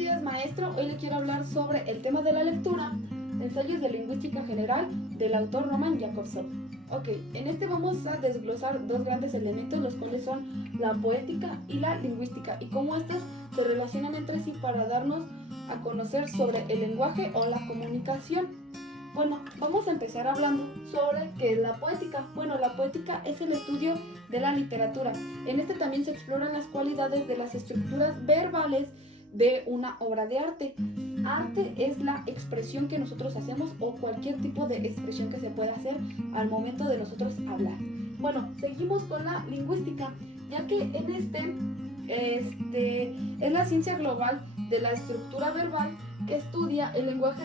días, maestro. Hoy le quiero hablar sobre el tema de la lectura, ensayos de lingüística general del autor Roman Jakobson. Ok, en este vamos a desglosar dos grandes elementos, los cuales son la poética y la lingüística, y cómo estas se relacionan entre sí para darnos a conocer sobre el lenguaje o la comunicación. Bueno, vamos a empezar hablando sobre qué es la poética. Bueno, la poética es el estudio de la literatura. En este también se exploran las cualidades de las estructuras verbales de una obra de arte. Arte es la expresión que nosotros hacemos o cualquier tipo de expresión que se pueda hacer al momento de nosotros hablar. Bueno, seguimos con la lingüística, ya que en es la ciencia global de la estructura verbal que estudia el lenguaje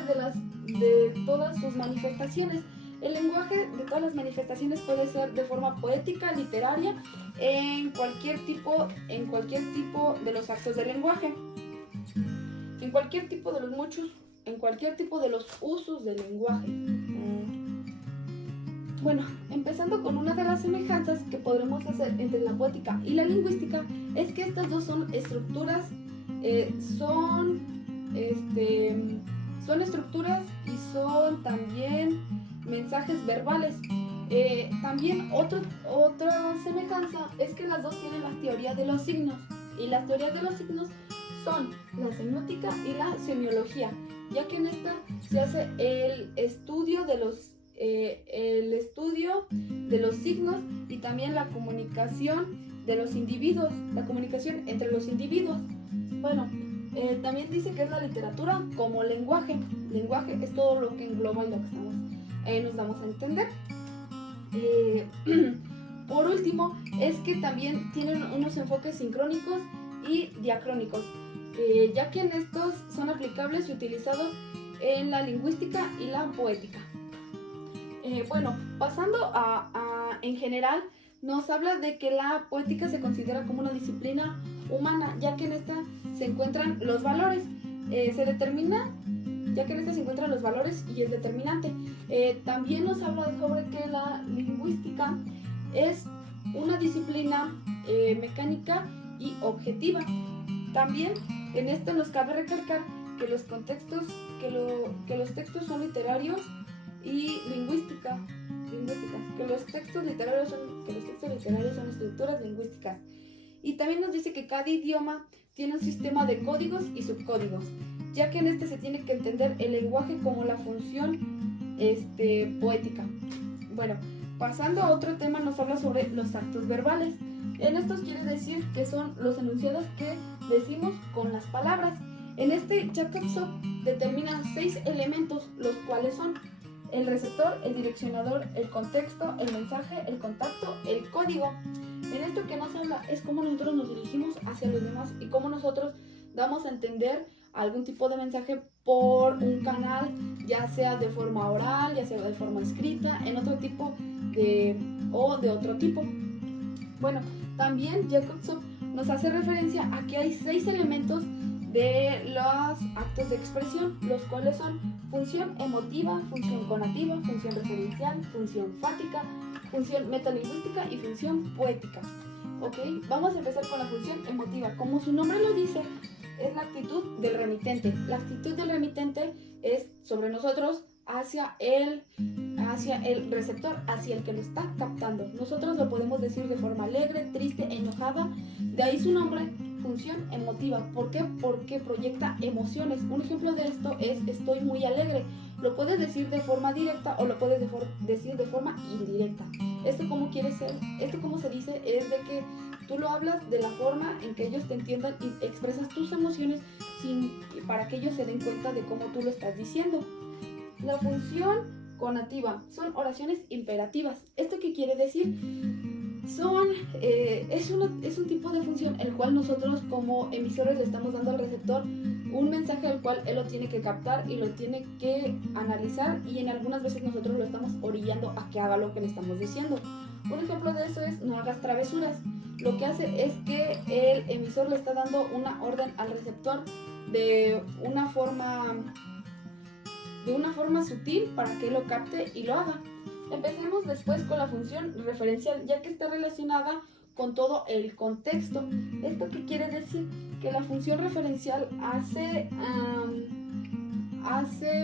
de todas sus manifestaciones. El lenguaje de todas las manifestaciones puede ser de forma poética, literaria, en cualquier tipo de los actos del lenguaje, en cualquier tipo de los usos del lenguaje. Bueno, empezando con una de las semejanzas que podremos hacer entre la poética y la lingüística, es que estas dos son estructuras, son estructuras y son también mensajes verbales. También otra semejanza es que las dos tienen la teoría de los signos, y las teorías de los signos son la semiótica y la semiología, ya que en esta se hace el estudio de los signos y también la comunicación de los individuos, la comunicación entre los individuos. Bueno, también dice que es la literatura como lenguaje. Lenguaje es todo lo que engloba y lo que nos damos a entender. Por último, es que también tienen unos enfoques sincrónicos y diacrónicos, ya que en estos son aplicables y utilizados en la lingüística y la poética. Bueno, pasando en general, nos habla de que la poética se considera como una disciplina humana, ya que en esta se encuentran los valores. Y es determinante. También nos habla sobre que la lingüística es una disciplina mecánica y objetiva. También en esto nos cabe recalcar que los textos son literarios y lingüísticas, que los textos literarios son estructuras lingüísticas. Y también nos dice que cada idioma tiene un sistema de códigos y subcódigos, ya que en este se tiene que entender el lenguaje como la función poética. Bueno, pasando a otro tema, nos habla sobre los actos verbales. En estos quiere decir que son los enunciados que decimos con las palabras. En este Jakobson determina 6 elementos, los cuales son el receptor, el direccionador, el contexto, el mensaje, el contacto, el código. En esto que nos habla es cómo nosotros nos dirigimos hacia los demás y cómo nosotros damos a entender algún tipo de mensaje por un canal, ya sea de forma oral, ya sea de forma escrita, en otro tipo de otro tipo. Bueno, también Jakobson nos hace referencia a que hay 6 elementos de los actos de expresión, los cuales son función emotiva, función conativa, función referencial, función fática, función metalingüística y función poética. Ok, vamos a empezar con la función emotiva. Como su nombre lo dice, es la actitud del remitente. La actitud del remitente es sobre nosotros hacia el receptor, hacia el que lo está captando. Nosotros lo podemos decir de forma alegre, triste, enojada. De ahí su nombre, función emotiva. ¿Por qué? Porque proyecta emociones. Un ejemplo de esto es estoy muy alegre. Lo puedes decir de forma directa o lo puedes decir de forma indirecta. Esto como se dice es de que tú lo hablas de la forma en que ellos te entiendan y expresas tus emociones para que ellos se den cuenta de cómo tú lo estás diciendo. La función conativa son oraciones imperativas. ¿Esto qué quiere decir? Es un tipo de función el cual nosotros como emisores le estamos dando al receptor un mensaje al cual él lo tiene que captar y lo tiene que analizar, y en algunas veces nosotros lo estamos orillando a que haga lo que le estamos diciendo. Un ejemplo de eso es no hagas travesuras. Lo que hace es que el emisor le está dando una orden al receptor de una forma sutil para que lo capte y lo haga. Empecemos después con la función referencial, ya que está relacionada con todo el contexto. ¿Esto qué quiere decir? que la función referencial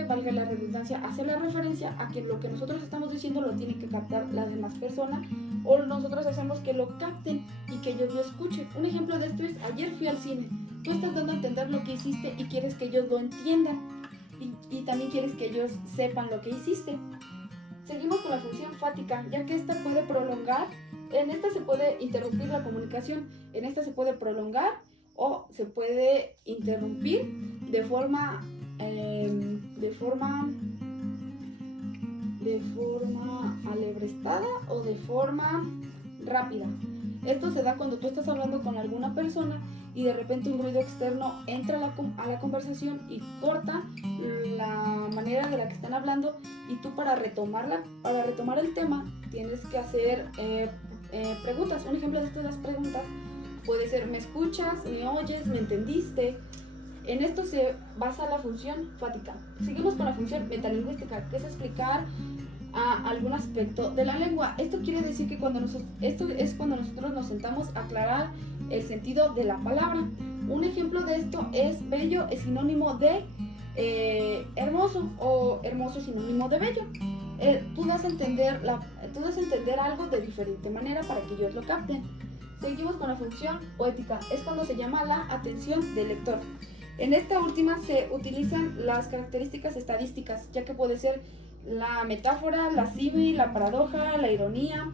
valga la redundancia, hace la referencia a que lo que nosotros estamos diciendo lo tiene que captar la demás persona, o nosotros hacemos que lo capten y que ellos lo escuchen. Un ejemplo de esto es: ayer fui al cine. Tú estás dando a entender lo que hiciste y quieres que ellos lo entiendan, y también quieres que ellos sepan lo que hiciste. Seguimos con la función fática, ya que esta puede prolongar. En esta se puede interrumpir la comunicación, en esta se puede prolongar o se puede interrumpir de forma alebrestada o de forma rápida. Esto se da cuando tú estás hablando con alguna persona y de repente un ruido externo entra a la conversación y corta la manera de la que están hablando, y tú para retomar el tema tienes que hacer preguntas. Un ejemplo de estas preguntas puede ser: ¿me escuchas? ¿Me oyes? ¿Me entendiste? En esto se basa la función fática. Seguimos con la función metalingüística, que es explicar algún aspecto de la lengua. Esto quiere decir que esto es cuando nosotros nos sentamos a aclarar el sentido de la palabra. Un ejemplo de esto es: bello es sinónimo de hermoso, o hermoso es sinónimo de bello. Tú das a entender algo de diferente manera para que ellos lo capten. Seguimos con la función poética. Es cuando se llama la atención del lector. En esta última se utilizan las características estadísticas, ya que puede ser la metáfora, la símil, la paradoja, la ironía,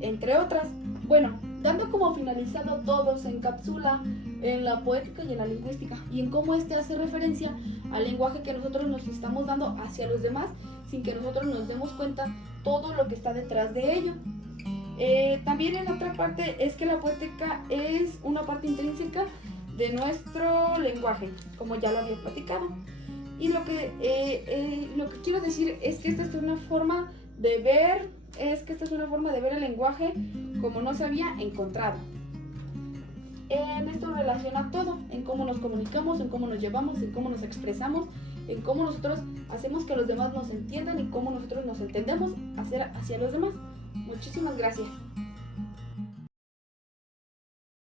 entre otras. Bueno, dando como finalizado todo, se encapsula en la poética y en la lingüística, y en cómo este hace referencia al lenguaje que nosotros nos estamos dando hacia los demás, sin que nosotros nos demos cuenta todo lo que está detrás de ello. También en otra parte es que la poética es una parte intrínseca de nuestro lenguaje, como ya lo había platicado. Y lo que quiero decir es que esta es una forma de ver el lenguaje como no se había encontrado. En esto relaciona todo, en cómo nos comunicamos, en cómo nos llevamos, en cómo nos expresamos, en cómo nosotros hacemos que los demás nos entiendan y cómo nosotros nos entendemos hacia los demás. Muchísimas gracias.